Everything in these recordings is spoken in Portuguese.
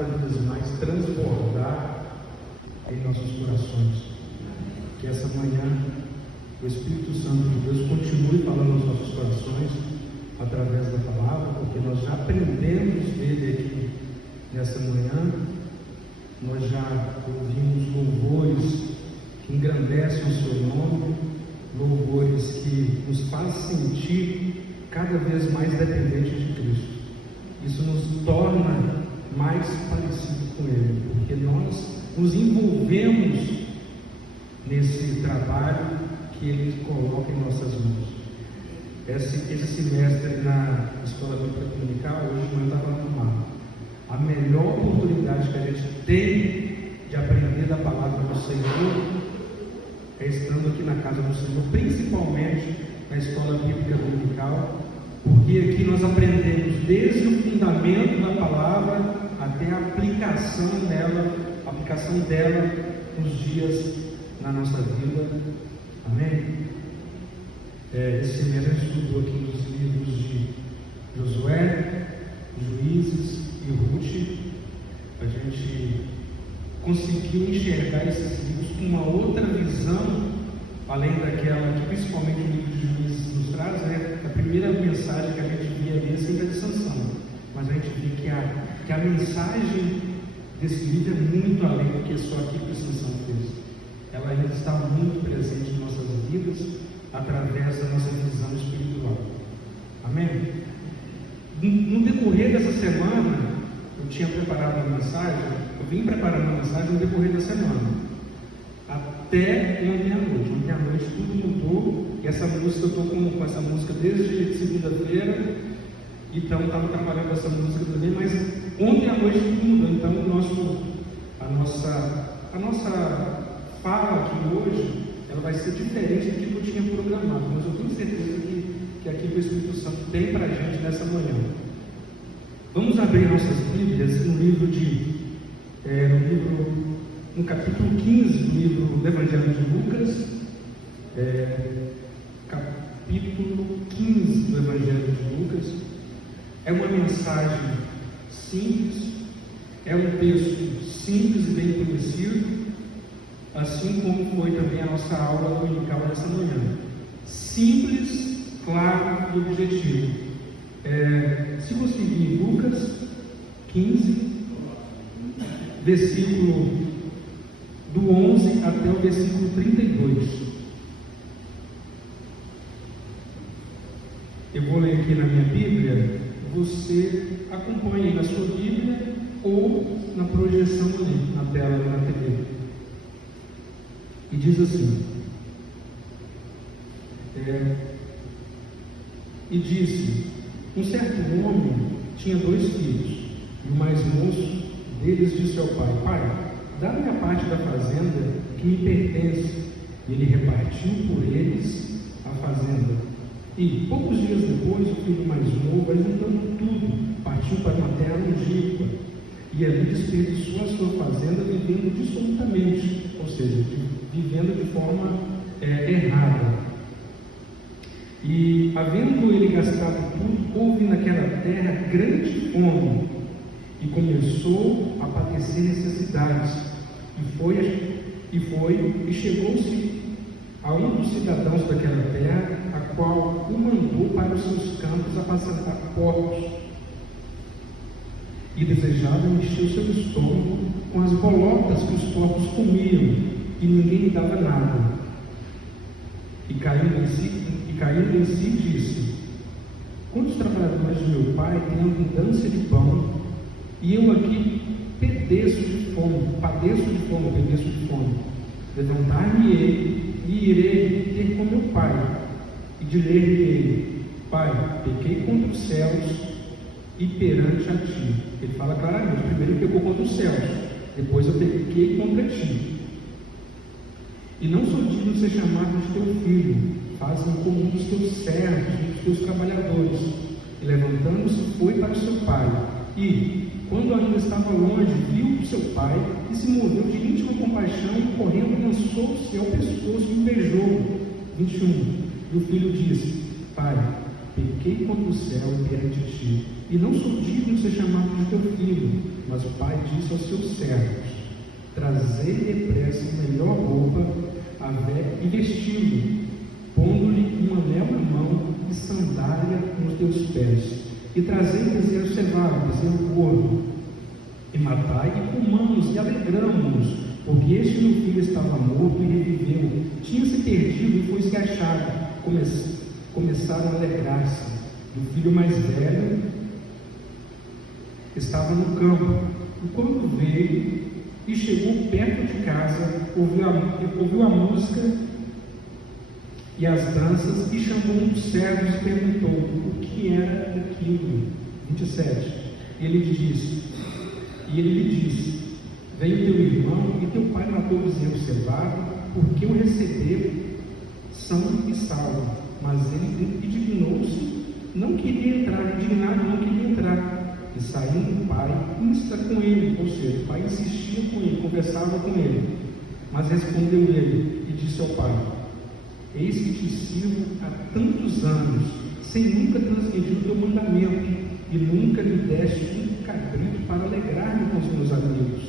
cada vez mais transbordar em nossos corações. Que essa manhã o Espírito Santo de Deus continue falando nos nossos corações através da palavra, porque nós já aprendemos dele aqui nessa manhã. Nós já ouvimos louvores que engrandecem o seu nome, louvores que nos fazem sentir cada vez mais dependentes de Cristo. Isso nos torna mais parecidos com Ele, porque nós nos envolvemos nesse trabalho que Ele coloca em nossas mãos. Esse semestre na Escola Bíblica Dominical, hoje eu estava no mar. A melhor oportunidade que a gente tem de aprender da palavra do Senhor é estando aqui na casa do Senhor, principalmente na Escola Bíblica Dominical, porque aqui nós aprendemos desde o fundamento da palavra até a aplicação dela nos dias na nossa vida. Amém? Esse semestre a gente estudou aqui nos livros de Josué, Juízes e Ruth. A gente conseguiu enxergar esses livros com uma outra visão, além daquela que principalmente o livro de Juízes nos traz, né? A primeira mensagem que a gente via ali é sempre a de Sansão, mas a gente vê que a mensagem desse livro é muito além do que só aquilo que Sansão fez. Ela ainda está muito presente em nossas vidas através da nossa visão espiritual. Amém? No decorrer dessa semana, eu tinha preparado uma mensagem, eu vim preparando uma mensagem no decorrer da semana, até ontem à noite. Ontem à noite tudo mudou, e essa música, eu estou com essa música desde segunda-feira, então estava trabalhando essa música também, mas ontem à noite tudo mudou. Então a nossa fala aqui hoje, ela vai ser diferente do que eu tinha programado, mas eu tenho certeza que aqui o Espírito Santo tem para a gente nessa manhã. Vamos abrir nossas Bíblias no capítulo 15 do livro do Evangelho de Lucas, capítulo 15 do Evangelho de Lucas. É uma mensagem simples, é um texto simples e bem conhecido, assim como foi também a nossa aula dominical dessa manhã. Simples, claro e objetivo. Se você vir em Lucas 15, versículo do 11 até o versículo 32. Eu vou ler aqui na minha Bíblia, você acompanhe na sua Bíblia ou na projeção ali, na tela na TV. E diz assim: e disse: um certo homem tinha 2 filhos, e o mais moço deles disse ao pai: pai, dá-me a parte da fazenda que me pertence. E ele repartiu por eles a fazenda. E poucos dias depois, o filho mais novo, juntando tudo, partiu para uma terra longínqua, e ali desperdiçou a sua fazenda vivendo dissolutamente, ou seja, vivendo de forma errada. E, havendo ele gastado tudo, houve naquela terra grande fome, e começou a padecer necessidades. E chegou-se a um dos cidadãos daquela terra, a qual o mandou para os seus campos apacentar porcos. E desejava encher o seu estômago com as bolotas que os porcos comiam, e ninguém lhe dava nada. E caindo em si, disse: quantos trabalhadores de meu pai têm abundância de pão, e eu aqui padeço de fome. Levantar-me-ei e irei ter com meu pai, e dizer-lhe: pai, pequei contra os céus e perante a ti. Ele fala claramente: primeiro ele pecou contra os céus, depois eu pequei contra ti. E não sou digno de ser chamado de teu filho. Faz-me como um dos teus servos, um dos teus trabalhadores. E levantando-se, foi para o seu pai. E, quando ainda estava longe, viu o seu pai e se moveu de íntima compaixão, e correndo lançou-se ao pescoço e o beijou. 21. E o filho disse: pai, pequei contra o céu e perante ti, e não sou digno de ser chamado de teu filho. Mas o pai disse aos seus servos: trazei depressa a melhor roupa e vesti-lo, pondo-lhe um anel na mão e sandália nos teus pés. E trazei o bezerro cevado, o bezerro gordo, e matai e comamos e alegramos-nos, porque este meu filho estava morto e reviveu, tinha-se perdido e foi-se achado. Começaram a alegrar-se. O filho mais velho estava no campo, e quando veio e chegou perto de casa, ouviu a música e as danças, e chamou um dos servos e perguntou o que era aquilo. 27. Ele lhe disse: veio teu irmão e teu pai matou o bezerro cevado, porque o recebeu são e salvo. Mas ele indignou-se, não queria entrar, indignado, não queria entrar. E saindo o pai, insta com ele, ou seja, o pai insistia com ele, conversava com ele. Mas respondeu ele e disse ao pai: eis que te sirvo há tantos anos, sem nunca transgredir o teu mandamento, e nunca me deste um cabrito para alegrar-me com os meus amigos.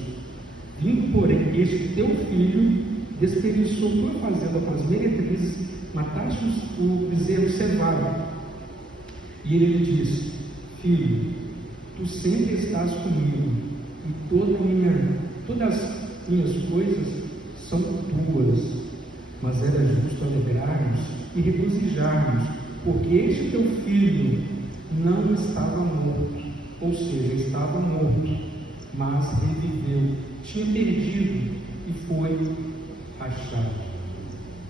Vindo, porém, este teu filho, desperdiçou tua fazenda com as meretrizes, mataste o bezerro cevado. E ele lhe disse: filho, tu sempre estás comigo, e todas as minhas coisas são tuas. Mas era justo alegrarmos e regozijarmos, porque este teu filho não estava morto, ou seja, estava morto, mas reviveu, tinha perdido e foi achado.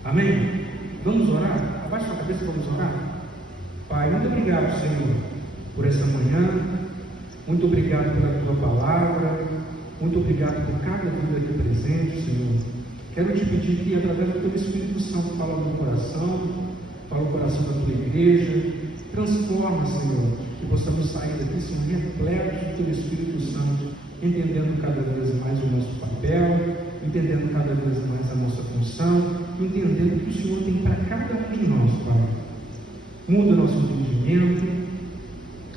Amém? Vamos orar? Abaixa a cabeça e vamos orar? Pai, muito obrigado, Senhor, por essa manhã. Muito obrigado pela tua palavra. Muito obrigado por cada vida aqui presente, Senhor. Quero te pedir que, através do teu Espírito Santo, fala no coração, fala no coração da tua igreja. Transforma, Senhor, que possamos sair daqui, Senhor, repletos do teu Espírito Santo, entendendo cada vez mais o nosso papel, entendendo cada vez mais a nossa função, entendendo o que o Senhor tem para cada um de nós, Pai. Muda nosso entendimento,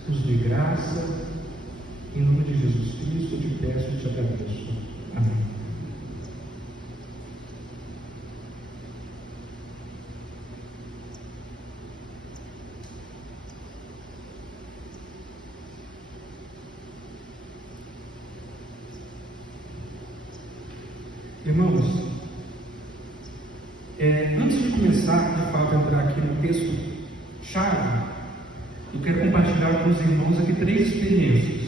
nos dê graça. Em nome de Jesus Cristo, eu te peço e te agradeço. Amém. Irmãos, antes de começar, de fato, a entrar aqui no texto-chave, eu quero compartilhar com os irmãos aqui 3 experiências.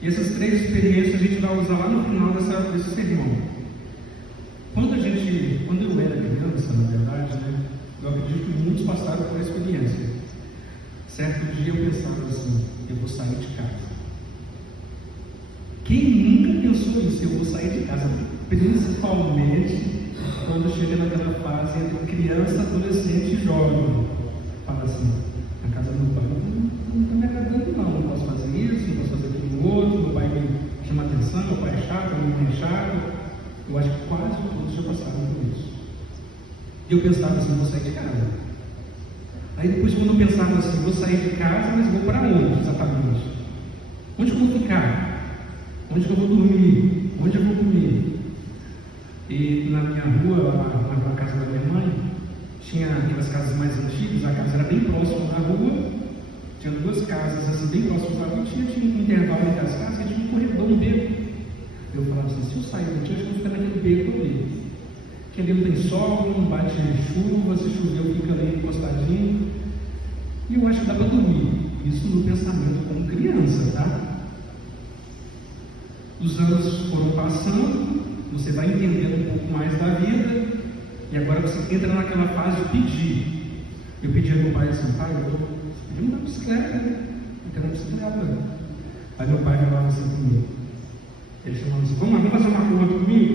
E essas 3 experiências a gente vai usar lá no final desse sermão. Quando eu era criança, na verdade, eu acredito que muitos passaram por essa experiência. Certo dia eu pensava assim: eu vou sair de casa. Quem nunca pensou isso? Eu vou sair de casa, principalmente quando chega naquela fase entre criança, adolescente e jovem. Fala assim: na casa do meu pai não está me agradando, não posso fazer isso, não posso fazer aquilo outro, meu pai me chama atenção, meu pai é chato, minha mãe é chato. Eu acho que quase todos já passaram por isso. E eu pensava assim: vou sair de casa. Aí depois, quando eu pensava assim: vou sair de casa, mas vou para onde exatamente? Onde que eu vou ficar? Onde que eu vou dormir? Onde eu vou comer? E na minha rua, na casa da minha mãe, tinha aquelas casas mais antigas, a casa era bem próxima da rua, tinha 2 casas assim, bem próximas da rua, tinha um intervalo entre as casas, tinha um corredor, um beco. Eu falava assim: se eu sair daqui, eu acho que eu vou ficar naquele beco ali. Que ali não tem sol, não bate chuva, se chover fica ali encostadinho. E eu acho que dá para dormir. Isso no pensamento como criança, tá? Os anos foram passando, você vai entendendo um pouco mais da vida, e agora você entra naquela fase de pedir. Eu pedi ao meu pai assim: pai, eu estou pedindo uma bicicleta, eu quero uma bicicleta. Aí meu pai falava assim comigo, ele chamava assim: vamos fazer uma curva comigo?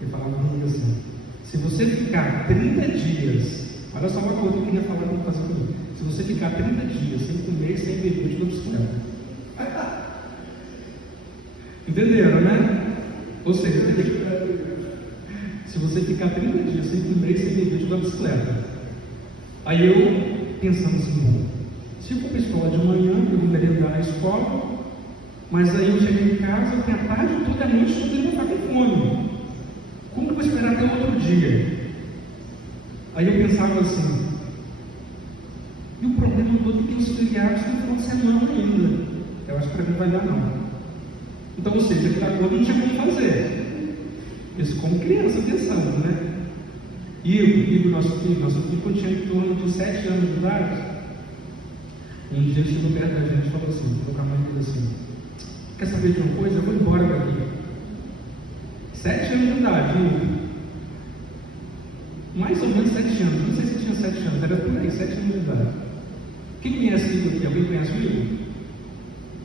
Ele falava comigo assim: se você ficar 30 dias, olha só uma coisa que eu queria falar para fazer comigo, se você ficar 30 dias sem comer, sem beber, eu te dou bicicleta. Entenderam, né? Ou seja, se você ficar 30 dias sem comer, sem beber, te dá bicicleta. Aí eu, pensando assim: bom, Se eu for para a escola de manhã, eu vou merendar na escola, mas aí eu chego em casa, eu tenho a tarde toda, a noite toda, eu vou estar com fome. Como que eu vou esperar até outro dia? Aí eu pensava assim, e o problema todo é que tem os feriados no final de semana ainda. Eu acho que para mim vai dar não. Então, ou seja, aquela coisa não tinha como fazer. Isso como criança pensando, né? Igor, nosso filho, quando tinha em torno de 7 anos de idade, um dia ele chegou perto da gente e falou assim, falou com a mãe dele assim, quer saber de uma coisa? Eu vou embora daqui. 7 anos de idade, Igor. Mais ou menos 7 anos, não sei se tinha 7 anos, era por aí, 7 anos de idade. Quem conhece o Igor aqui? Alguém conhece o Igor?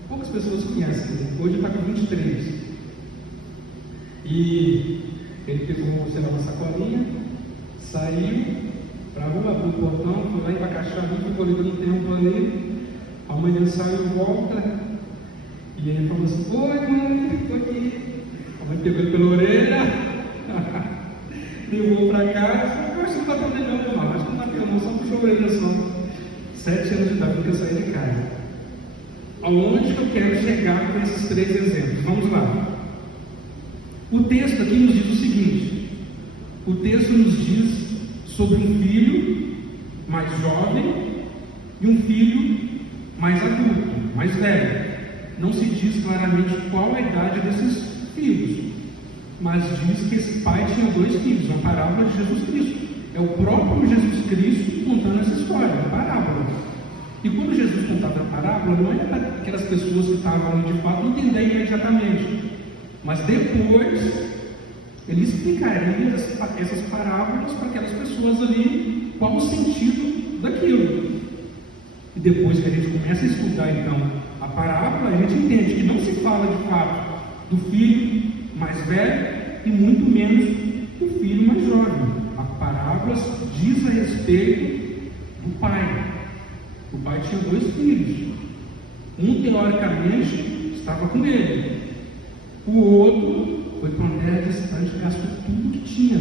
Poucas pessoas conhecem, hoje ele está com 23. E ele pegou, sei lá, uma sacolinha, saiu para a rua, abriu o portão, foi lá para a caixinha, ficou ligando um tempo ali. A mãe dele saiu e volta, e ele falou assim: oi mãe, estou aqui. A mãe pegou ele pela orelha, levou para casa. Eu acho que não está tão legal, não, acho que não está pior, não, só puxou a orelha só. 7 anos de idade, porque eu saí de casa. Aonde que eu quero chegar com esses 3 exemplos? Vamos lá. O texto aqui nos diz o seguinte: o texto nos diz sobre um filho mais jovem e um filho mais adulto, mais velho. Não se diz claramente qual a idade desses filhos, mas diz que esse pai tinha 2 filhos, uma parábola de Jesus Cristo. É o próprio Jesus Cristo contando essa história, uma parábola. E quando Jesus contava a parábola, não era para aquelas pessoas que estavam ali de fato entender imediatamente, mas depois ele explicaria essas parábolas para aquelas pessoas ali, qual o sentido daquilo. E depois que a gente começa a estudar então a parábola, a gente entende que não se fala de fato do filho mais velho e muito menos do filho mais jovem. A parábola diz a respeito do pai. O pai tinha 2 filhos. Um teoricamente estava com ele. O outro foi para uma terra distante e gastou tudo que tinha.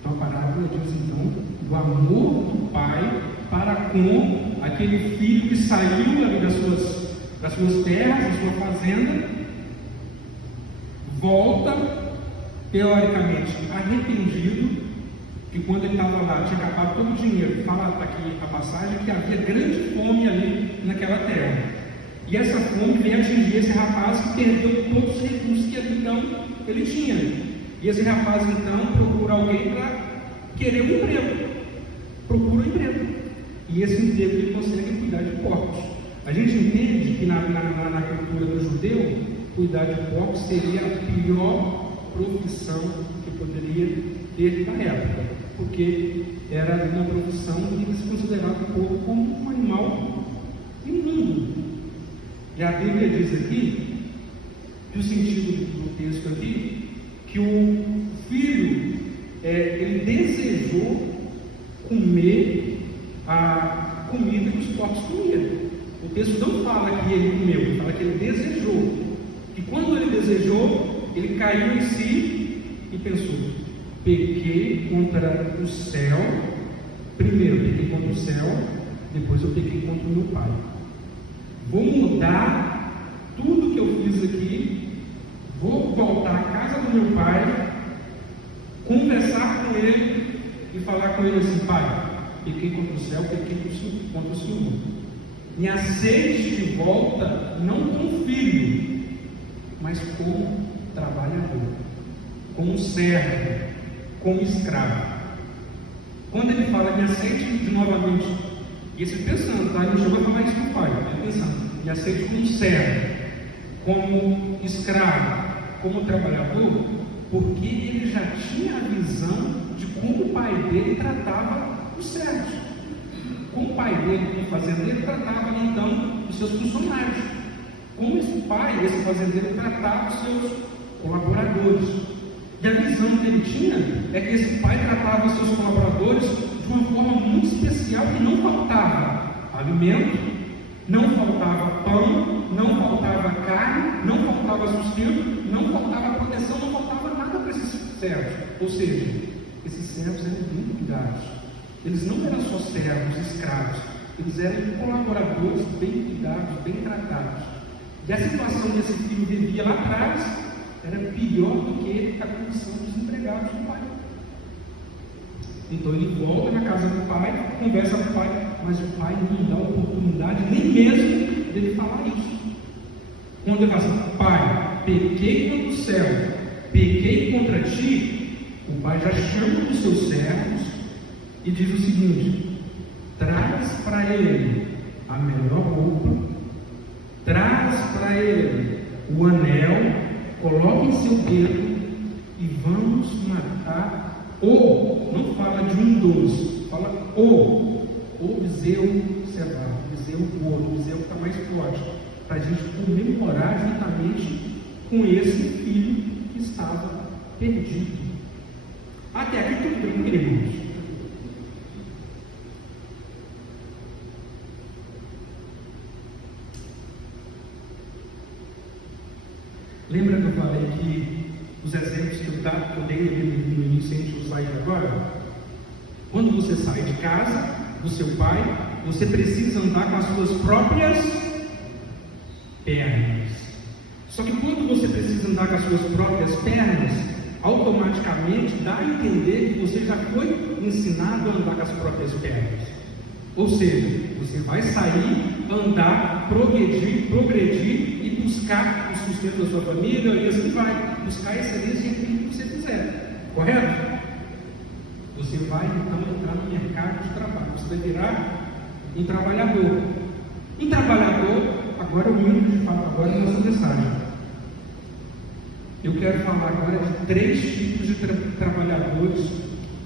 Então a parábola diz então do amor do pai para com aquele filho que saiu ali das suas terras, da sua fazenda, volta teoricamente arrependido, que quando ele estava lá tinha acabado todo o dinheiro. Fala aqui a passagem que havia grande fome ali naquela terra. E essa fome veio atingir esse rapaz que perdeu todos os recursos que então ele tinha. E esse rapaz então procura alguém para querer um emprego. Procura um emprego. E esse emprego ele consegue cuidar de porcos. A gente entende que na cultura do judeu, cuidar de porcos seria a pior profissão que poderia ter na época, porque era uma profissão que se considerava o porco como um animal imundo. E a Bíblia diz aqui, que o sentido do texto aqui, que o filho, ele desejou comer a comida que os porcos comiam. O texto não fala que ele comeu, ele fala que ele desejou. E quando ele desejou, ele caiu em si e pensou: pequei contra o céu, primeiro pequei contra o céu, depois eu pequei contra o meu pai. Vou mudar tudo que eu fiz aqui, vou voltar à casa do meu pai, conversar com ele e falar com ele assim: pai, pequei contra o céu, pequei contra o Senhor. Me aceite de volta, não como filho, mas como trabalhador, como servo, como escravo. Quando ele fala me aceite de novamente, e esse pensando, tá? Ele não chegou a falar isso para o pai, ele pensando, me aceite como servo, como escravo, como trabalhador, porque ele já tinha a visão de como o pai dele tratava os servos, como o pai dele, como fazendeiro, tratava então os seus funcionários, como esse pai, esse fazendeiro, tratava os seus colaboradores. E a visão que ele tinha é que esse pai tratava os seus colaboradores de uma forma muito especial, que não faltava alimento, não faltava pão, não faltava carne, não faltava sustento, não faltava proteção, não faltava nada para esses servos. Ou seja, esses servos eram bem cuidados. Eles não eram só servos, escravos, eles eram colaboradores bem cuidados, bem tratados. E a situação desse filho vivia lá atrás era pior do que a condição dos empregados do pai. Então ele volta na casa do pai, conversa com o pai, mas o pai não dá oportunidade nem mesmo dele falar isso. Quando ele fala assim, pai, pequei contra o céu, pequei contra ti, o pai já chama os seus servos e diz o seguinte: traz para ele a melhor roupa, traz para ele o anel, coloque em seu dedo e vamos matar não fala de um dos, fala o bezerro cevado, bezerro gordo, bezerro que está mais forte, para a gente comemorar juntamente com esse filho que estava perdido. Até aqui tudo bem, irmãos. Lembra que eu falei que os exemplos que eu dei no início, a gente usar aí agora? Quando você sai de casa, do seu pai, você precisa andar com as suas próprias pernas. Só que quando você precisa andar com as suas próprias pernas, automaticamente dá a entender que você já foi ensinado a andar com as próprias pernas. Ou seja, você vai sair, andar, progredir e buscar o sustento da sua família, e assim vai, buscar excelência em tudo que você fizer. Correto? Você vai então entrar no mercado de trabalho, você vai virar um trabalhador. Um trabalhador, agora eu me falo agora nessa mensagem. Eu quero falar agora de 3 tipos de trabalhadores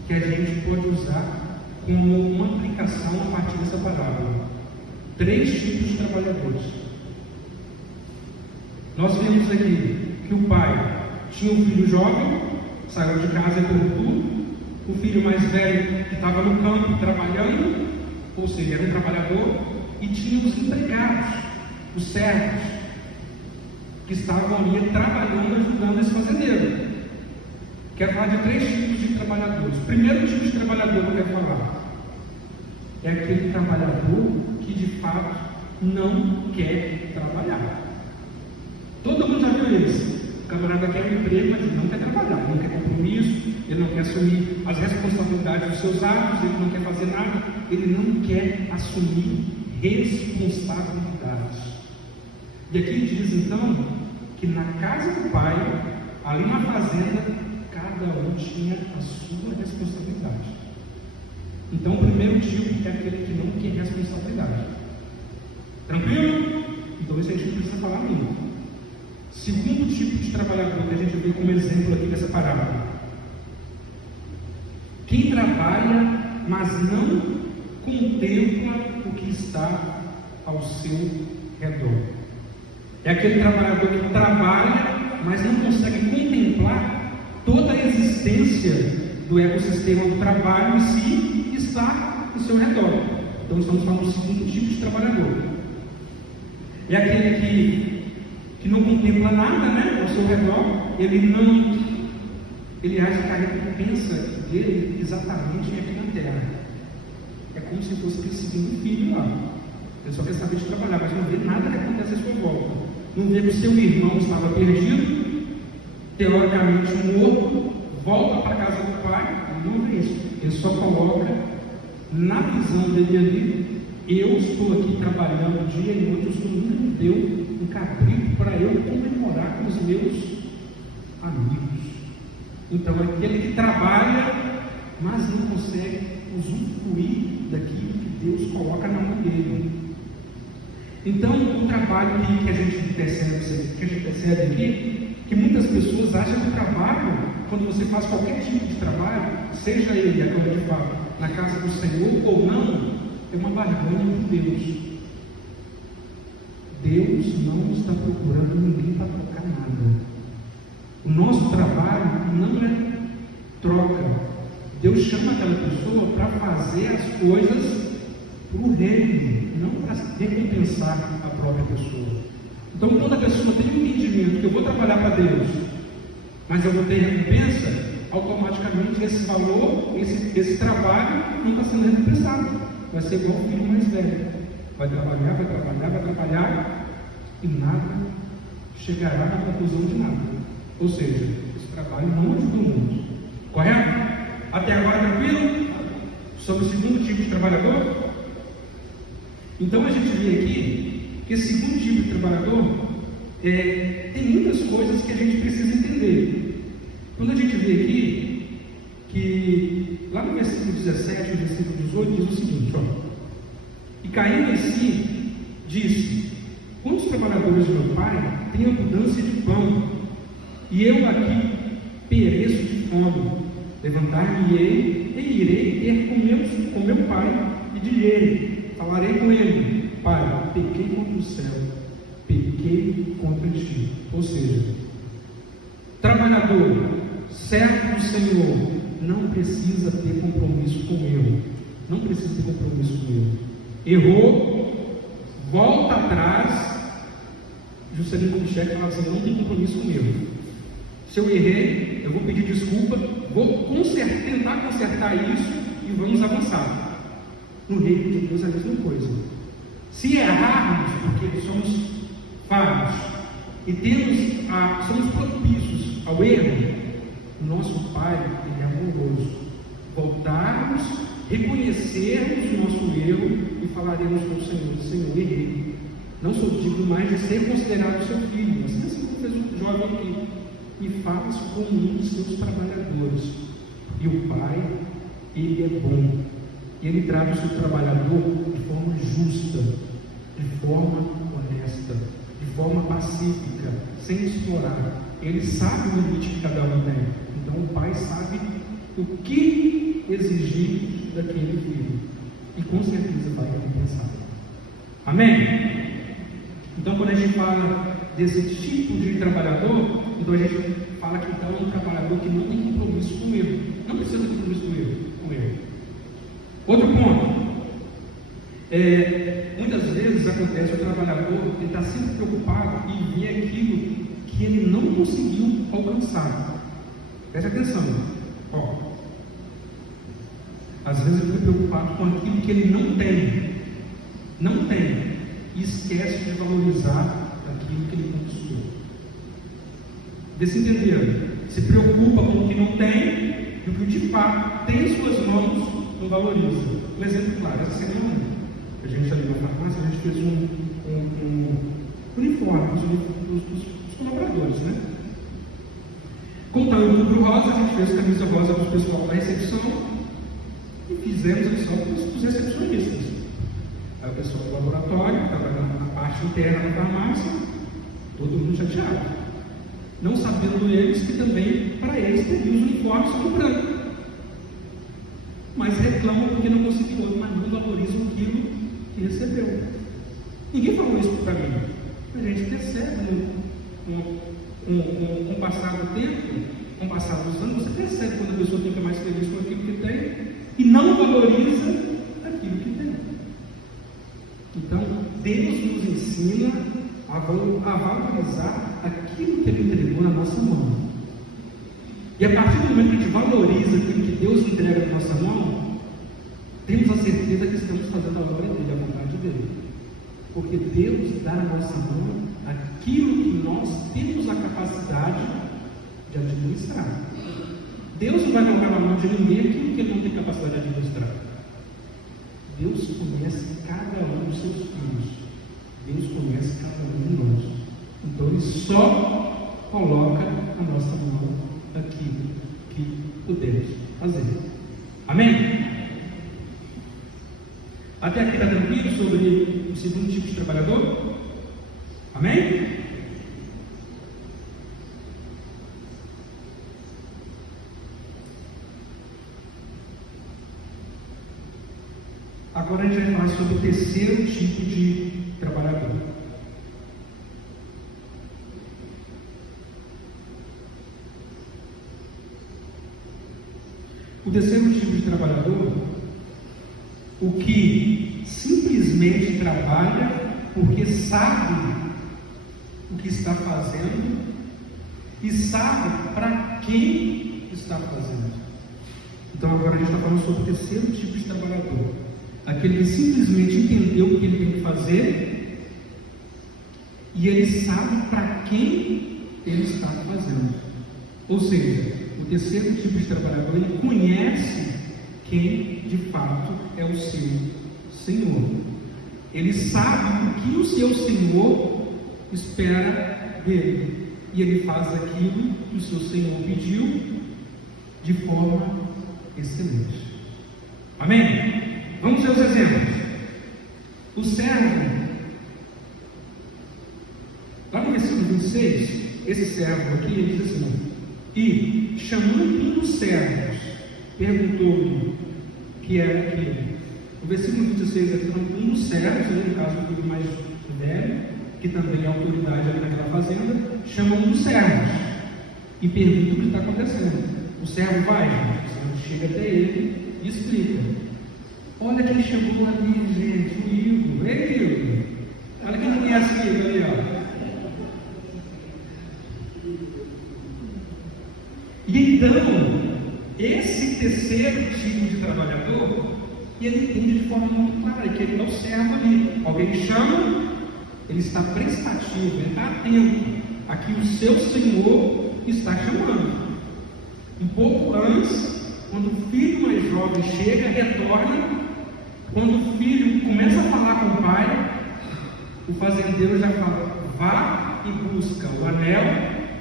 que a gente pode usar como uma aplicação a partir dessa parábola. 3 tipos de trabalhadores. Nós vemos aqui que o pai tinha um filho jovem, saiu de casa e por tudo. O filho mais velho que estava no campo trabalhando, ou seja, era um trabalhador, e tinha os empregados, os servos, que estavam ali trabalhando, ajudando esse fazendeiro. Quero falar de 3 tipos de trabalhadores. O primeiro tipo de trabalhador que eu quero falar é aquele trabalhador que de fato não quer trabalhar. Todo mundo já viu isso. O camarada quer um emprego, mas ele não quer trabalhar, ele não quer compromisso, ele não quer assumir as responsabilidades dos seus atos, ele não quer fazer nada, ele não quer assumir responsabilidades. E aqui diz então que na casa do pai, ali na fazenda, cada um tinha a sua responsabilidade. Então o primeiro tipo é aquele que não quer responsabilidade. Tranquilo? Então esse a gente não precisa falar muito. Segundo tipo de trabalhador que a gente vê como exemplo aqui dessa parábola: quem trabalha, mas não contempla o que está ao seu redor. É aquele trabalhador que trabalha, mas não consegue contemplar toda a existência do ecossistema do trabalho em si que está ao seu redor. Então estamos falando do segundo tipo de trabalhador. É aquele que não contempla nada, né, ao seu redor. Ele acha que a recompensa dele exatamente é aqui na terra. É como se fosse aquele segundo filho lá. Ele só quer saber de trabalhar, mas não vê nada que acontece à sua volta. Não vê que o seu irmão estava perdido, teoricamente morto, volta para a casa do pai. Ele não vê isso. Ele só coloca na visão dele ali: eu estou aqui trabalhando dia e noite, o Senhor me deu um cabrito para eu comemorar com os meus amigos. Então é aquele que trabalha, mas não consegue usufruir daquilo que Deus coloca na mão dele. Então o trabalho que a gente percebe aqui, que muitas pessoas acham que o trabalho, quando você faz qualquer tipo de trabalho, seja ele, como eu falo, na casa do Senhor ou não, é uma barganha com Deus. Deus não está procurando ninguém para trocar nada. O nosso trabalho não é troca. Deus chama aquela pessoa para fazer as coisas para o reino, não para recompensar a própria pessoa. Então, quando a pessoa tem um entendimento que eu vou trabalhar para Deus, mas eu vou ter recompensa, automaticamente esse valor, esse trabalho não está sendo recompensado. vai ser igual o filho mais velho. Vai trabalhar, vai trabalhar, vai trabalhar e nada chegará na conclusão de nada. Ou seja, esse trabalho não ajuda muito. Correto? Até agora tranquilo? Sobre o segundo tipo de trabalhador? Então a gente vê aqui que esse segundo tipo de trabalhador tem muitas coisas que a gente precisa entender. Quando a gente vê aqui que lá no versículo 17 e versículo 18 diz o seguinte, ó: e caindo em si, disse: quantos trabalhadores de meu pai têm abundância de pão, e eu aqui pereço de fome. Levantar-me-ei e irei ter com meu pai e direi, falarei com ele: pai, pequei contra o céu, pequei contra ti. Ou seja, trabalhador, servo do Senhor, não precisa ter compromisso com ele. Não precisa ter compromisso com ele. Errou, volta atrás. Juscelino Kubitschek fala assim: não tem compromisso com ele. Se eu errei, eu vou pedir desculpa, vou tentar consertar isso e vamos avançar. No reino de Deus é a mesma coisa. Se errarmos, porque somos falhos e somos propícios ao erro, o nosso Pai, Ele é amoroso. Voltarmos, reconhecermos o nosso erro e falaremos com o Senhor: Senhor, errei. Não sou digno mais de ser considerado seu filho. Assim como fez o jovem aqui. E faz como um dos seus trabalhadores. E o Pai, Ele é bom. Ele trata o seu trabalhador de forma justa, de forma honesta, de forma pacífica, sem explorar. Ele sabe o limite que cada um tem. Então o Pai sabe o que exigir daquele filho. E com certeza vai recompensar. Amém? Então quando a gente fala desse tipo de trabalhador, então a gente fala que então é um trabalhador que não tem compromisso com ele. Não precisa ter compromisso com ele. Outro ponto. Muitas vezes acontece o trabalhador está sempre preocupado em ver aquilo que ele não conseguiu alcançar. Preste atenção. Às vezes ele fica preocupado com aquilo que ele não tem. Não tem. E esquece de valorizar aquilo que ele conquistou. Vê se entenderam? Se preocupa com o que não tem e o que de fato tem em suas mãos não valoriza. Um exemplo claro: essa semana a gente ali na farmácia, a gente fez um uniforme dos colaboradores, né? Contando o Outubro Rosa, a gente fez camisa rosa para o pessoal da recepção e fizemos ali só para os recepcionistas. Aí o pessoal do laboratório, trabalhando na parte interna da farmácia, todo mundo chateado. Não sabendo eles que também, para eles, teriam os uniformes só em branco. Mas reclamam porque não conseguiu, mas não valorizam aquilo que recebeu. Ninguém falou isso para mim. A gente percebe com o passar do tempo, com o passar dos anos, você percebe quando a pessoa fica mais feliz com aquilo que tem e não valoriza aquilo que tem. Então, Deus nos ensina a valorizar aquilo que Ele entregou na nossa mão. E a partir do momento que a gente valoriza aquilo que Deus entrega na nossa mão, temos a certeza que estamos fazendo a obra dele, a vontade dele. Porque Deus dá na nossa mão aquilo que nós temos a capacidade de administrar. Deus não vai colocar na mão de ninguém aquilo que ele não tem capacidade de administrar. Deus conhece cada um dos seus filhos. Deus conhece cada um de nós. Então Ele só coloca na nossa mão aquilo que podemos fazer. Amém? Até aqui está tranquilo sobre o segundo tipo de trabalhador? Amém? Agora a gente vai falar sobre o terceiro tipo de trabalhador. O terceiro tipo de trabalhador, o que simplesmente trabalha porque sabe o que está fazendo e sabe para quem está fazendo. Então agora a gente está falando sobre o terceiro tipo de trabalhador. aquele que simplesmente entendeu o que ele tem que fazer e ele sabe para quem ele está fazendo. Ou seja, o terceiro tipo de trabalhador, ele conhece quem de fato é o seu Senhor. Ele sabe o que o seu Senhor espera dele. E ele faz aquilo que o seu Senhor pediu de forma excelente. Amém? Vamos ver os exemplos. O servo, lá no versículo 26, esse servo aqui, ele diz assim: e chamando um dos servos, perguntou-lhe que era aquele. O versículo 26 aqui, um dos servos, no caso o filho mais velho, que também é autoridade ali naquela fazenda, chama um dos servos e pergunta o que está acontecendo. O servo vai, o servo chega até ele e explica: olha quem chegou ali, gente, o Igor. Ei, Igor, olha quem conhece o Igor ali, ó. E então, esse terceiro tipo de trabalhador, ele entende de forma muito clara que ele é o servo ali. Alguém chama, ele está prestativo, ele está atento a que o seu Senhor está chamando. Um pouco antes, quando o filho mais jovem chega, retorna. Quando o filho começa a falar com o pai, o fazendeiro já fala: vá e busca o anel,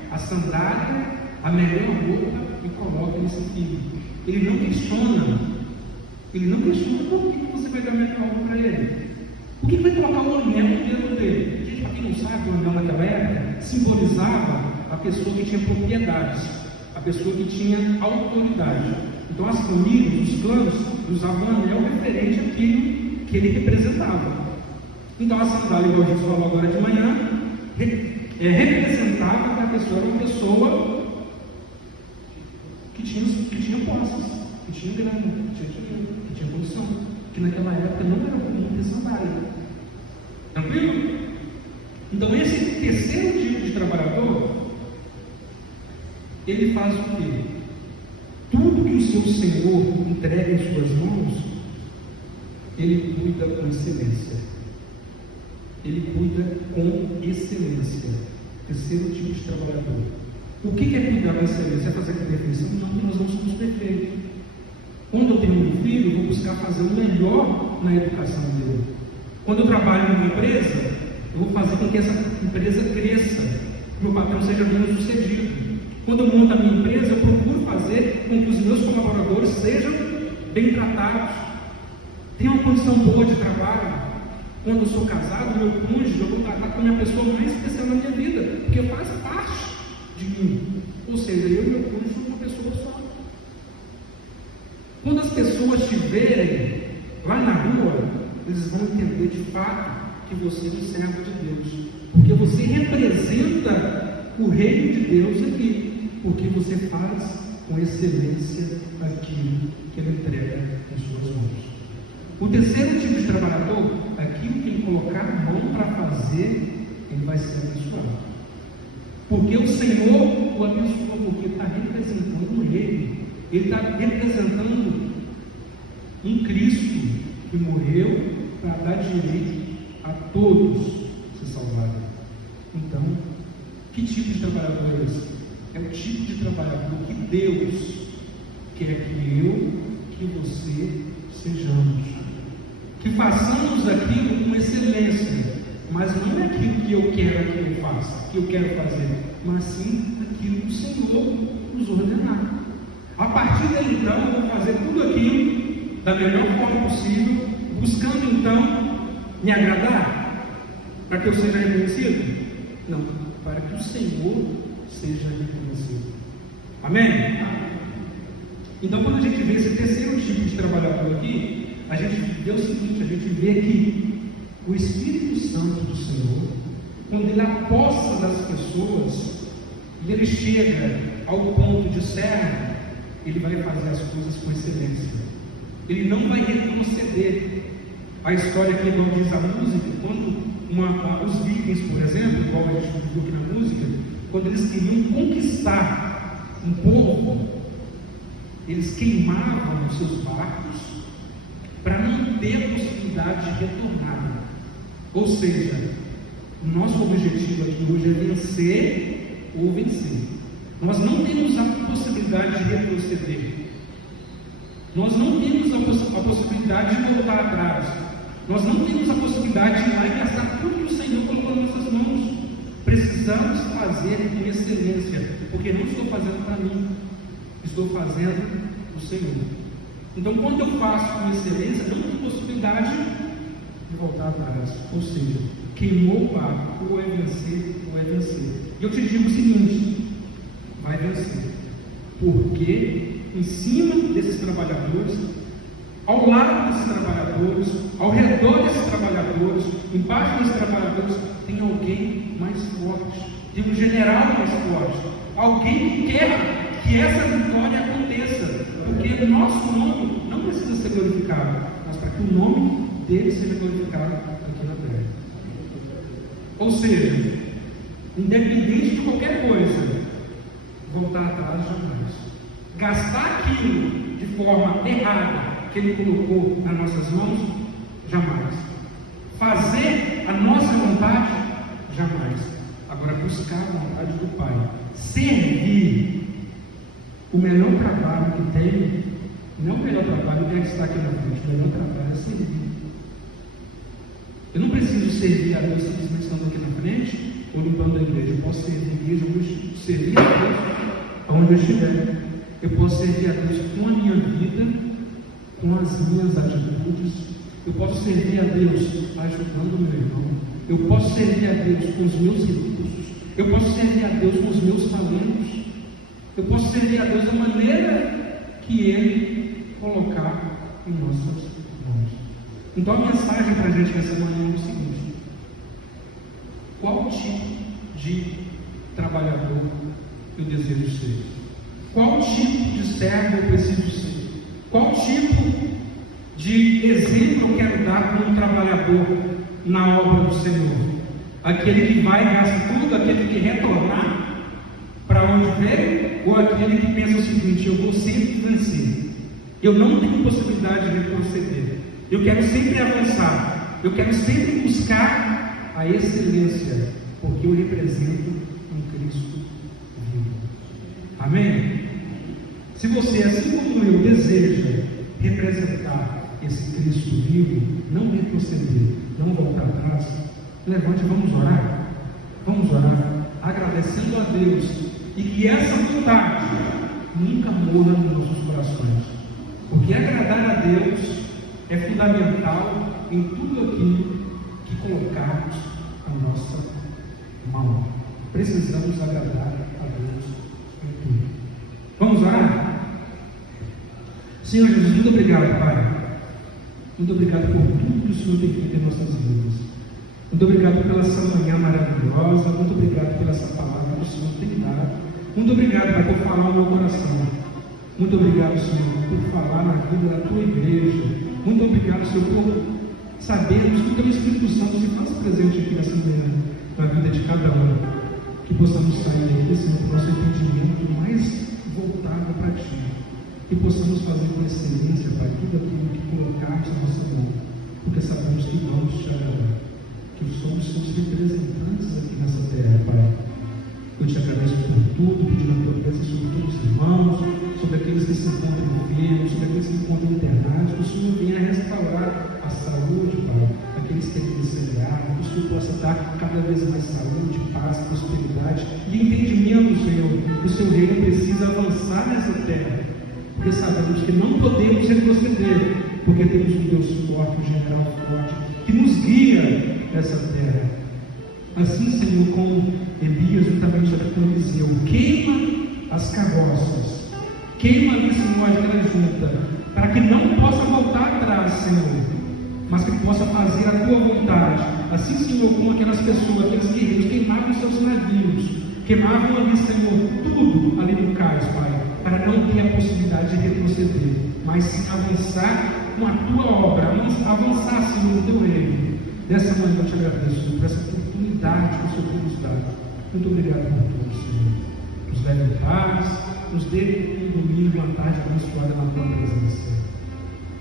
a sandália, a melhor roupa e coloca nesse filho. Ele não questiona por que você vai dar a melhor roupa para ele. Por que vai colocar o anel no dedo dele? Gente, para quem não sabe, o anel naquela época simbolizava a pessoa que tinha propriedades, a pessoa que tinha autoridade. Então as famílias, os clãs, usavam o anel referente àquilo que ele representava. Então a sandália, igual a gente falou agora de manhã, representava que a pessoa era uma pessoa que tinha posses, que tinha grana, que tinha condição, que naquela época não era comum ter sandália. Tranquilo? Então esse terceiro tipo de trabalhador, ele faz o quê? Tudo que o seu Senhor entrega em suas mãos, ele cuida com excelência. Ele cuida com excelência. Terceiro tipo de trabalhador. O que é cuidar com excelência? É fazer com perfeição? Não, porque nós não somos perfeitos. Quando eu tenho um filho, eu vou buscar fazer o melhor na educação dele. Quando eu trabalho numa empresa, eu vou fazer com que essa empresa cresça, que o meu patrão seja bem sucedido. Quando eu monto a minha empresa, eu procuro fazer com que os meus colaboradores sejam bem tratados, tenham uma condição boa de trabalho. Quando eu sou casado, meu cônjuge, eu vou tratar como a pessoa mais especial na minha vida, porque faz parte de mim. Ou seja, eu e meu cônjuge somos uma pessoa só. Quando as pessoas te verem lá na rua, eles vão entender de fato que você é um servo de Deus, porque você representa o reino de Deus aqui, porque você faz com excelência aquilo que ele entrega em suas mãos. O terceiro tipo de trabalhador, aquilo que ele colocar a mão para fazer, ele vai ser abençoado. Porque o Senhor o abençoa, porque ele está representando um reino, ele está representando um Cristo que morreu para dar direito a todos se salvarem. Então, que tipo de trabalhador é esse? É o tipo de trabalhador que Deus quer que eu, que você sejamos. Que façamos aquilo com excelência, mas não é aquilo que eu quero que eu faça, que eu quero fazer, mas sim aquilo que o Senhor nos ordenar. A partir daí, então, eu vou fazer tudo aquilo da melhor forma possível, buscando então me agradar, para que eu seja reconhecido? Não, para que o Senhor seja reconhecido. Amém? Então, quando a gente vê esse terceiro tipo de trabalhador aqui, a gente vê o seguinte, a gente vê que o Espírito Santo do Senhor, quando ele aposta das pessoas, e ele chega ao ponto de servo, ele vai fazer as coisas com excelência. Ele não vai retroceder. A história que igual diz a música, quando os vikings, por exemplo, igual a gente viu aqui na música, quando eles queriam conquistar um povo, eles queimavam os seus barcos para não ter a possibilidade de retornar. Ou seja, o nosso objetivo aqui hoje é vencer ou vencer. Nós não temos a possibilidade de retroceder. Nós não temos a possibilidade de voltar atrás. Nós não temos a possibilidade de ir lá e gastar tudo que o Senhor colocou nas nossas mãos. Precisamos fazer com excelência, porque não estou fazendo para mim, estou fazendo o Senhor. Então, quando eu faço com excelência, não tem possibilidade de voltar atrás. Ou seja, queimou o barco, ou é vencer, ou é vencer. E eu te digo o seguinte: vai vencer, porque em cima desses trabalhadores, ao lado desses trabalhadores, ao redor desses trabalhadores, embaixo desses trabalhadores, tem alguém mais forte, tem um general mais forte, alguém que quer que essa vitória aconteça, porque o nosso nome não precisa ser glorificado, mas para que o nome dele seja glorificado aqui na terra. Ou seja, independente de qualquer coisa, voltar atrás jamais. Gastar aquilo de forma errada que Ele colocou nas nossas mãos, jamais. Fazer a nossa vontade, jamais. Agora, buscar a vontade do Pai. Servir. O melhor trabalho que tem, não é o melhor trabalho que está aqui na frente, o melhor trabalho é servir. Eu não preciso servir a Deus simplesmente estando aqui na frente ou limpando a igreja. Eu posso servir a igreja, servir a Deus onde eu estiver. Eu posso servir a Deus com a minha vida, com as minhas atitudes. Eu posso servir a Deus ajudando o meu irmão. Eu posso servir a Deus com os meus recursos. Eu posso servir a Deus com os meus talentos. Eu posso servir a Deus da maneira que Ele colocar em nossas mãos. Então a mensagem para a gente nessa manhã é o seguinte: qual tipo de trabalhador eu desejo ser? Qual tipo de servo eu preciso ser? Qual tipo de exemplo eu quero dar como trabalhador na obra do Senhor? Aquele que vai e gasta tudo, aquele que retornar para onde veio, ou aquele que pensa o seguinte: eu vou sempre vencer, eu não tenho possibilidade de retroceder, eu quero sempre avançar, eu quero sempre buscar a excelência, porque eu represento um Cristo vivo. Amém? Se você, assim como eu, deseja representar esse Cristo vivo, não retroceder, não voltar atrás, levante e vamos orar. Vamos orar, agradecendo a Deus, e que essa vontade nunca morra nos nossos corações, porque agradar a Deus é fundamental em tudo aquilo que colocarmos a nossa mão. Precisamos agradar a Deus em tudo. Vamos orar? Senhor Jesus, muito obrigado, Pai. Muito obrigado por tudo que o Senhor tem feito em nossas vidas. Muito obrigado pela essa manhã maravilhosa. Muito obrigado pela essa palavra que o Senhor tem dado. Muito obrigado, Pai, por falar no meu coração. Muito obrigado, Senhor, por falar na vida da tua igreja. Muito obrigado, Senhor, por sabermos que o teu Espírito Santo se faz presente aqui nessa manhã, na vida de cada um. Que possamos sair daqui, Senhor, com o nosso entendimento mais voltado para Ti. Que possamos fazer com excelência, Pai, tudo aquilo que colocarmos na nossa mão, porque sabemos que vamos te agradar, que somos seus representantes aqui nessa terra, Pai. Eu te agradeço por tudo, pedindo a tua bênção sobre todos os irmãos, sobre aqueles que se encontram enfermos, sobre aqueles que se encontram internados, que o Senhor venha restaurar a saúde, Pai, aqueles que têm desejado, que o Senhor possa dar cada vez mais saúde, paz, prosperidade e entendimento, Senhor, que o seu reino precisa avançar nessa terra, porque sabemos que não podemos retroceder, porque temos um Deus forte, um general forte, que nos guia nessa terra. Assim, Senhor, como Elias, juntamente com Eliseu, queima as carroças, queima ali, Senhor, aquela junta, para que não possa voltar atrás, Senhor, mas que possa fazer a tua vontade. Assim, Senhor, como aquelas pessoas, aqueles guerreiros, queimavam seus navios, queimavam ali, Senhor, tudo ali no cais, Pai, para não ter a possibilidade de retroceder, mas sim avançar com a tua obra, avançar, Senhor, no teu reino. Dessa manhã eu te agradeço por essa oportunidade que o Senhor tem nos dado. Muito obrigado por tudo, Senhor. Nos leve em paz, nos dê um domingo, uma tarde abençoada na tua presença.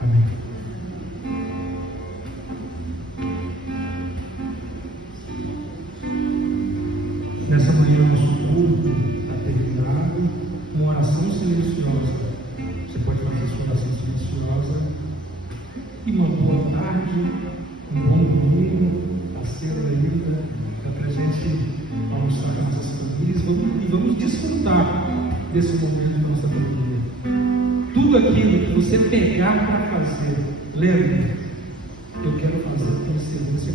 Amém. Nessa manhã, nosso culto está terminado. Uma oração silenciosa. Você pode fazer sua oração silenciosa. E uma boa tarde, um bom domingo, está cedo ainda. Dá para a gente almoçar com nossas famílias e vamos desfrutar desse momento com nossa família. Tudo aquilo que você pegar para fazer, lembre, eu quero fazer com excelência